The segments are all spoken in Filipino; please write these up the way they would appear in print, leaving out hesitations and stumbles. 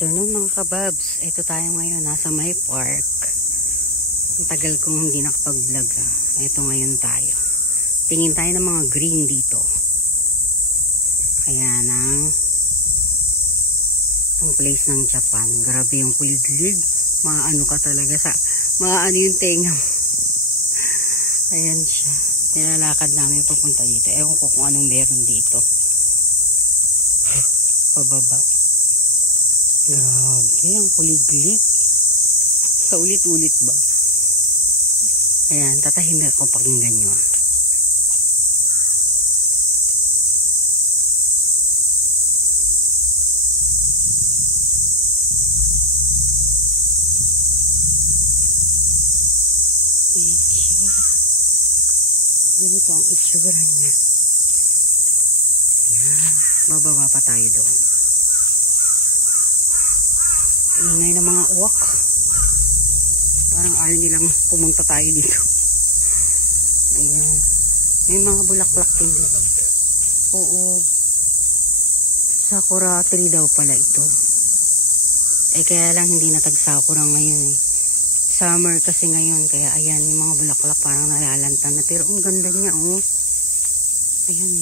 afternoon mga kababs. Ito tayo ngayon, nasa may park. Ang tagal kong hindi nakapag-vlog ha. Ito ngayon tayo. Tingin tayo ng mga green dito. Ayan ang place ng Japan. Grabe yung kuliglig. Maano ka talaga sa, maano yung tenga. Ayan siya. Nilalakad namin papunta dito. Ewan ko kung anong meron dito. Pababa. Grabe, ang kuliglig. Sa ulit-ulit ba? Ayan, tatahimik ako pakinggan nyo. Ayan siya. Ganito ang itsura niya. Ayan, bababa pa tayo doon. Ingay ng mga uwak. Parang ayaw nilang pumunta tayo dito. Ayan. May mga bulaklak din dito. Oo. Sakura tree daw pala ito. Eh kaya lang hindi natag-sakura ngayon eh. Summer kasi ngayon. Kaya ayan, yung mga bulaklak parang nalalanta na. Pero ang ganda niya oh. Ayan.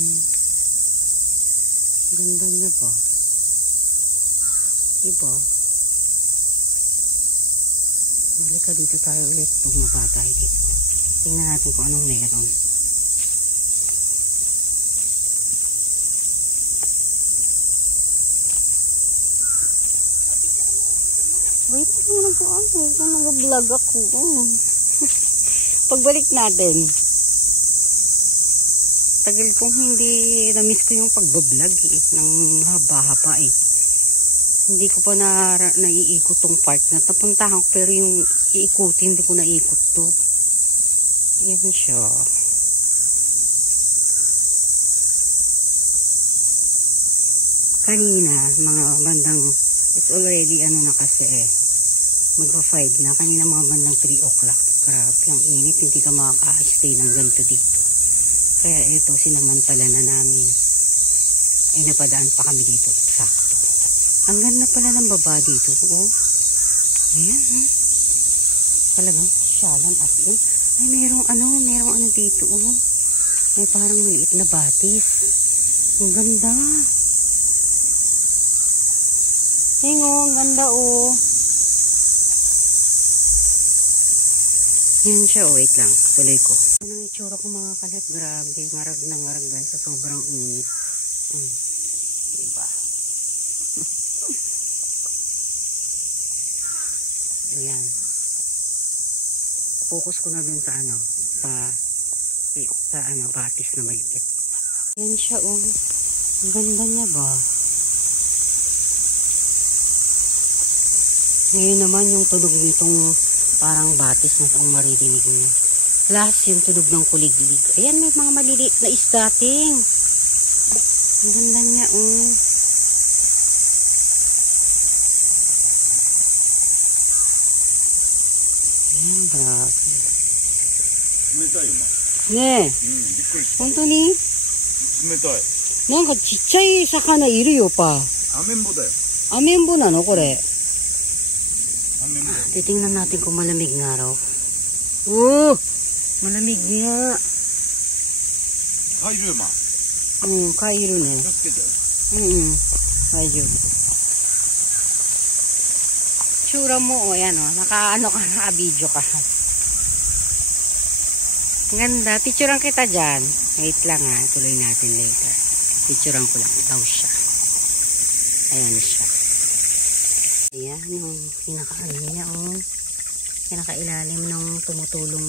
Ganda niya pa. Diba? Halika dito tayo ulit. Bumaba tayo dito. Tingnan natin kung anong meron. Wait lang ako. Kung nag-vlog ako. Pagbalik natin. Tagal kong hindi na-miss ko yung pagbablog eh. Nang haba-haba eh. Hindi ko pa naiikot tong park na napuntahan ko, pero yung iikutin hindi ko naiikot to. Ayan siya. Kanina, mga bandang, it's already ano na kasi eh, magpa 5 na. Kanina mga bandang 3 o'clock. Grabe, ang init. Hindi ka makaka-stay ng ganito dito. Kaya ito, sinamantala na namin. Ay, napadaan pa kami dito. Sakto. Ang ganda pala ng baba dito. Oh. Ayan, ha. Talagang syalan as in. Ay, merong ano dito. Oh. May parang maliit na batis. Ang ganda. Tingo, ang ganda, oh. Yan siya, oh. Wait lang. Tuloy ko. Ano ang itsura ko mga kalat? Grabe. Ngarag na ngarag dahil sa sobrang init. Diba? Ayan. Focus ko na dun sa ano, sa ano, batis na maliit. Ayan siya, oh. Ang ganda niya ba? Ngayon naman yung tunog nitong parang batis na itong maririnig niya. Plus yung tunog ng kuliglig. Ayan, may mga maliliit na isdating. Ang ganda niya, oh. Ayan, grabe. 冷たいよ、ねえ。びっくりした。本当に冷たい。なんかちっちゃい魚いるよ、pa. アメンボだよ。アメンボなのこれ。アメンボ。Titingnan natin kung malamig nga raw. Oh! Malamig nga. カイルマ。カイルね。気をつけて。大丈夫。Tsura mo, o yan o. Naka-ano ka, naka-video ka. Ganda. Picturean kita dyan. Wait lang ha. Tuloy natin later. Picturean ko lang daw siya. Ayan siya. Ayan yung pinaka-ano niya o. Pinaka-ilalim ng tumutulong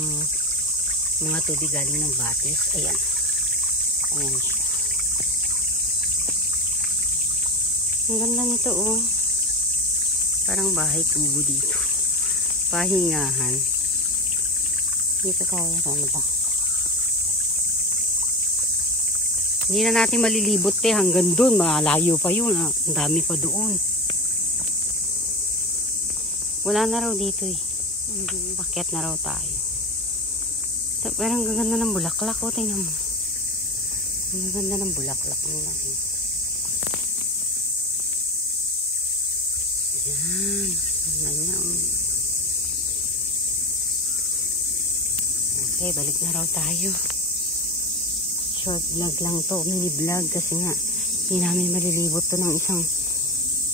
mga tubig galing ng batis. Ayan. Ayan siya. Ang ganda nito o. Parang bahay tubo dito. Pahingahan. Dito tayo ganda. Hindi na natin malilibot hanggang doon. Malayo pa yun. Ang dami pa doon. Wala na raw dito eh. Bakit na raw tayo. Pero ang ganda ng bulaklak. O, tingnan mo. Ang ganda ng bulaklak nila. Yan. Ganyan. Okay, balik na raw tayo. Short vlog lang to. Mini vlog kasi nga hindi namin malilibot to ng isang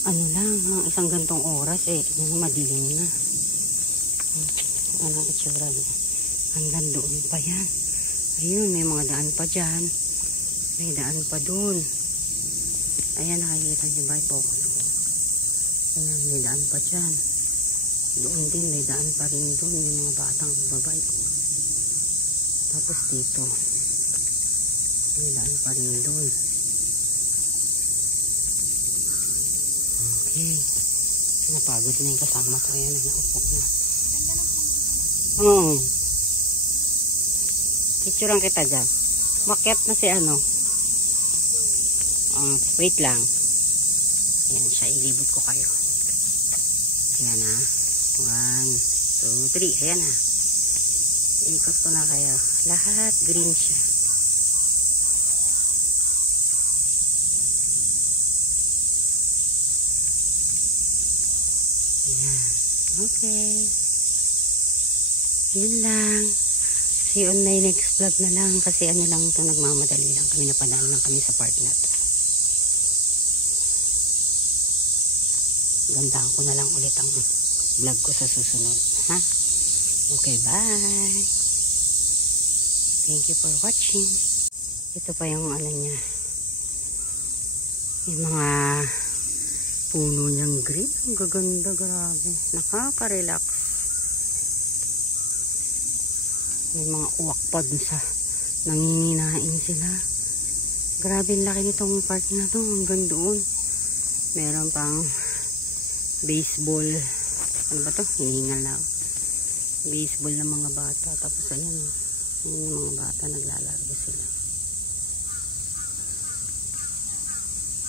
ng isang gantong oras madilim na. Ano ang itsura niya? Hanggang doon pa yan. Ayun, may mga daan pa dyan. May daan pa doon. Ayan, nakikita niyo ba? Focus ko. Ayan, may daan pa dyan. Doon din, may daan pa rin doon. May mga batang babae. Tapos dito. May daan pa rin doon. Okay. Napagod na yung kasama ko. Ayan, naupo na. Oo. Picturean kita dyan. Makyat na si wait lang. Ayan siya. Ilibot ko kayo. Ayan na. 1, 2, 3. Ayan na. Ikot ko na kayo. Lahat green siya. Ayan. Okay. Yun lang. See you on my next vlog na lang. Kasi lang ito, nagmamadali lang kami. Napadaan lang kami sa part na to. Gandaan ko na lang ulit ang vlog ko sa susunod. Ha? Okay, bye. Thank you for watching. Ito pa yung niya. Yung mga puno niyang green. Ang gaganda, grabe. Nakaka-relax. May mga uwak pa dun sa nanginginain sila. Grabe ang laki nitong park na to. Hanggang doon. Meron pang baseball. Ano ba to? Hinihingal na. Baseball ng mga bata. Tapos ayan o. Yung mga bata naglalaro sila.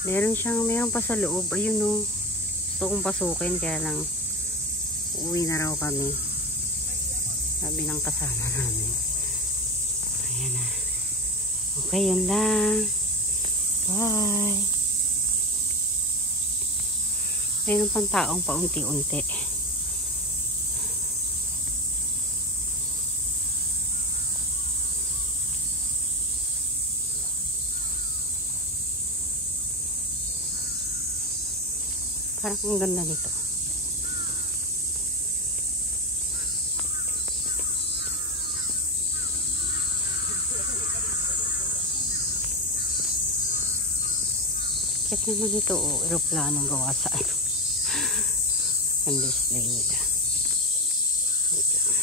Meron pa sa loob. Ayun o. Gusto kong pasukin. Kaya lang uwi na raw kami. Sabi ng kasama namin. Ayan na. Okay, yun lang. Bye. Mayroon pang taong paunti-unti. Parang ang ganda nito. Check naman ito, aeroplanong gawa sa ang display nila. Wait lang.